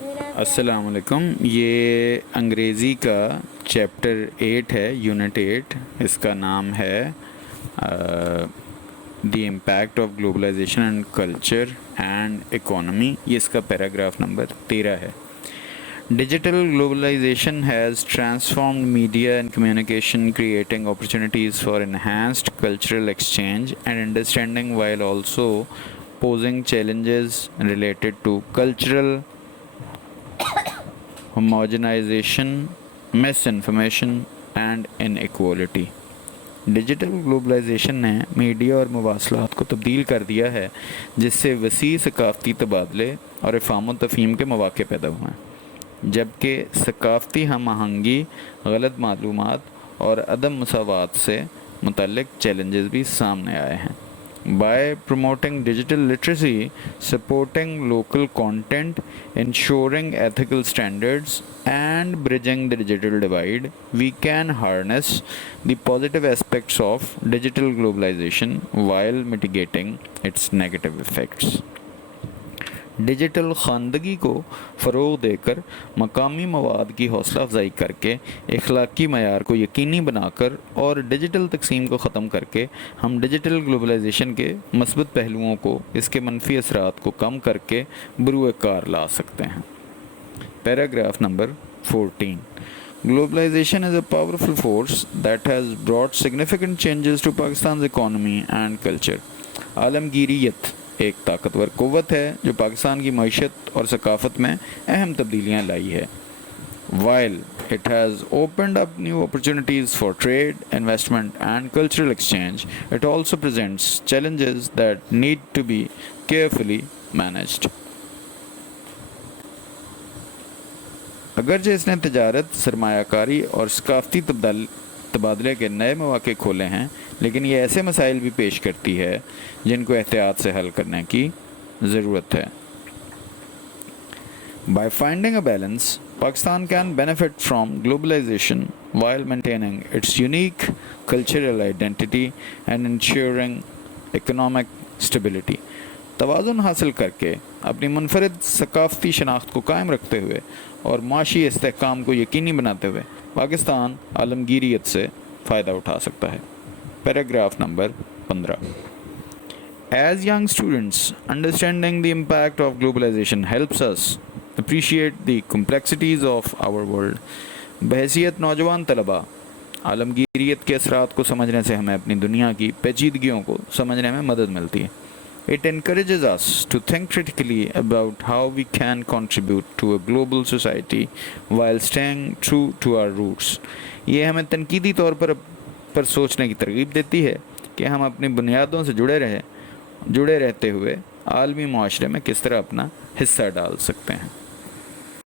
السلام علیکم. یہ انگریزی کا چیپٹر 8 ہے, یونٹ 8. اس کا نام ہے the impact of globalization and culture and economy. یہ اس کا پیراگراف نمبر 13 ہے. Digital globalization has transformed media and communication, creating opportunities for enhanced cultural exchange and understanding, while also posing challenges related to cultural homogenization, misinformation and inequality. Digital globalization نے media اور مواصلات کو تبدیل کر دیا ہے, جس سے وسیع ثقافتی تبادلے اور افہام و تفہیم کے مواقع پیدا ہوئے ہیں, جبکہ ثقافتی ہم آہنگی, غلط معلومات اور عدم مساوات سے متعلق چیلنجز بھی سامنے آئے ہیں. By promoting digital literacy, supporting local content, ensuring ethical standards, and bridging the digital divide, we can harness the positive aspects of digital globalization while mitigating its negative effects. Digital خواندگی کو فروغ دے کر, مقامی مواد کی حوصلہ افزائی کر کے, اخلاقی معیار کو یقینی بنا کر اور ڈیجیٹل تقسیم کو ختم کر کے ہم ڈیجیٹل گلوبلائزیشن کے مثبت پہلوؤں کو, اس کے منفی اثرات کو کم کر کے بروئے کار لا سکتے ہیں. Paragraph number 14. Globalization is a powerful force that has brought significant changes to Pakistan's economy and culture. عالمگیریت ایک طاقتور قوت ہے جو پاکستان کی معیشت اور ثقافت میں اہم تبدیلیاں لائی ہے. While it has opened up new opportunities for trade, investment and cultural exchange, it also presents challenges that need to be carefully managed. اگرچہ اس نے تجارت, سرمایہ کاری اور ثقافتی تبادلے کے نئے مواقع کھولے ہیں, لیکن یہ ایسے مسائل بھی پیش کرتی ہے جن کو احتیاط سے حل کرنے کی ضرورت ہے. By finding a balance, Pakistan can benefit from globalization while maintaining its unique cultural identity and ensuring economic stability. توازن حاصل کر کے, اپنی منفرد ثقافتی شناخت کو قائم رکھتے ہوئے اور معاشی استحکام کو یقینی بناتے ہوئے پاکستان عالمگیریت سے فائدہ اٹھا سکتا ہے. Paragraph number 15. As young students, understanding the impact of globalization helps us appreciate the complexities of our world. بحیثیت نوجوان طلباء, عالمگیریت کے اثرات کو سمجھنے سے ہمیں اپنی دنیا کی پیچیدگیوں کو سمجھنے میں مدد ملتی ہے. It encourages us to think critically about how we can contribute to a global society while staying true to our roots. یہ ہمیں تنقیدی طور پر سوچنے کی ترغیب دیتی ہے کہ ہم اپنی بنیادوں سے جڑے رہتے ہوئے عالمی معاشرے میں کس طرح اپنا حصہ ڈال سکتے ہیں.